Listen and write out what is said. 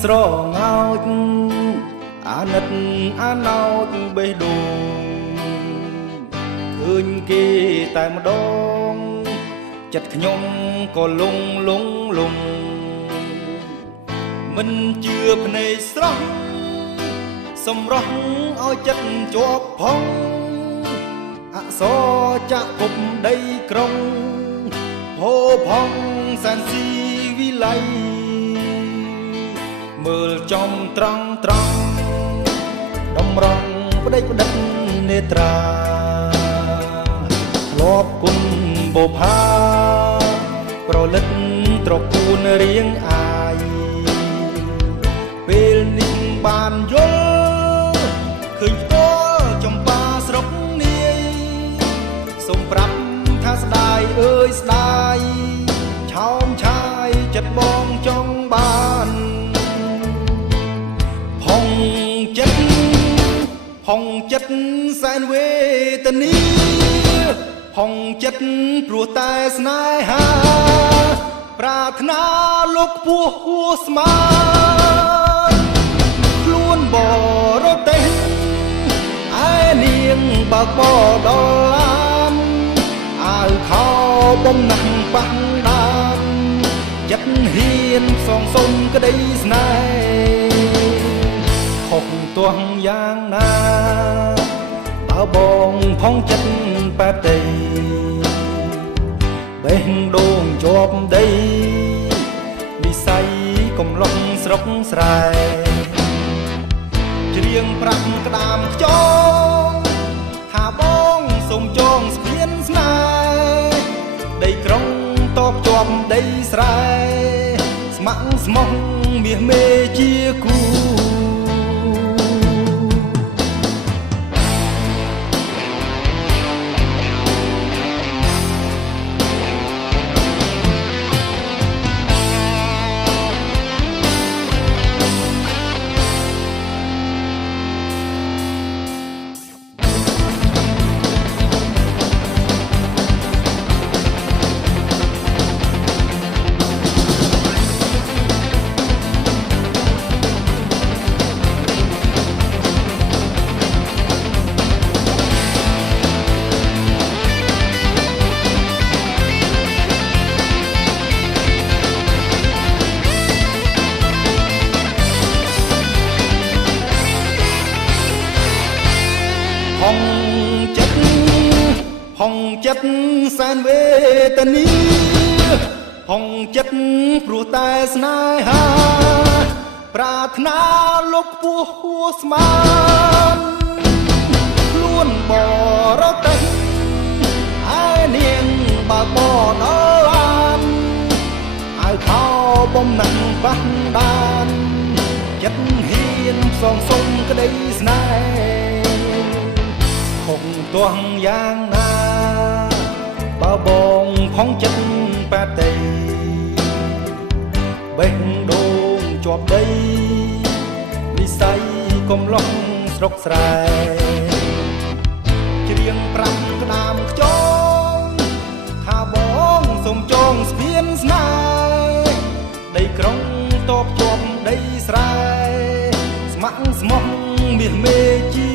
ស្រងោចអាណិតអាណោចបេះដូងឃើញគេតែម្ដងចិត្តខ្ញុំក៏លងមិនជឿភ្នែកស្រស់សម្រស់ឲ្យចិត្តជាប់ផងអក្សរចាក់គប់ដីក្រុងហូរផងសែនស៊ីវិល័យមើលចំត្រង់តម្រង់ផ្ដេចផ្ដិតនេត្រាធ្លាប់គុណបុផាប្រលិតត្រពូនរៀងអាយពេលនេះបានយល់ឃើញផ្ទាល់ចំបាស្រុកនាយសូមប្រាប់ថាស្ដាយអើយស្ដាយឆោមឆាយចិត្តបងចង់បានផុងចិត្តសែនវេទនាផុងចិត្តព្រោះតែស្នេហាប្រាថ្នាលោកពោះហួស្មាខ្លួនបរទេសឯនាងបើកបដល់ឡានអាវខោបំណាំងបាំងដានចិត្តហ៊ានសងសុំក្តីស្នេហ៍ខុសទាស់យ៉ាងណាបើបងផុងចិត្តបែបតីបេះដូងជាប់ដីនិស័យកំឡុងស្រុកស្រែច្រៀងប្រាក់ក្តាមខ្យងថាបងសូមចងស្ពានស្នេហ៍ដីក្រុងតបជាប់ដីស្រែស្ម័គ្រស្មោះមាសមេជាគូហុងចិត្តសែនវេទនាហុងចិត្តព្រោះតែស្នេហាប្រាថ្នាលោកពោះហួស្មានខ្លួនបរទេសឯនាងបើកបដល់ឡានអាវខោបំណាំងបាំងដានចិត្តហ៊ានសងសុំក្តីស្នេហ៍ខុសទាស់យ៉ាងណាបើបងផុងចិត្តបែបតីបេះដូងជាប់ដីនិស័យកំឡុងស្រុកស្រែច្រៀងប្រាំក្តាមខ្យងថាបងសូមចងស្ពានស្នេហ៍ដីក្រុងតបជាប់ដីស្រែស្ម័គ្រស្មោះមាសមេជា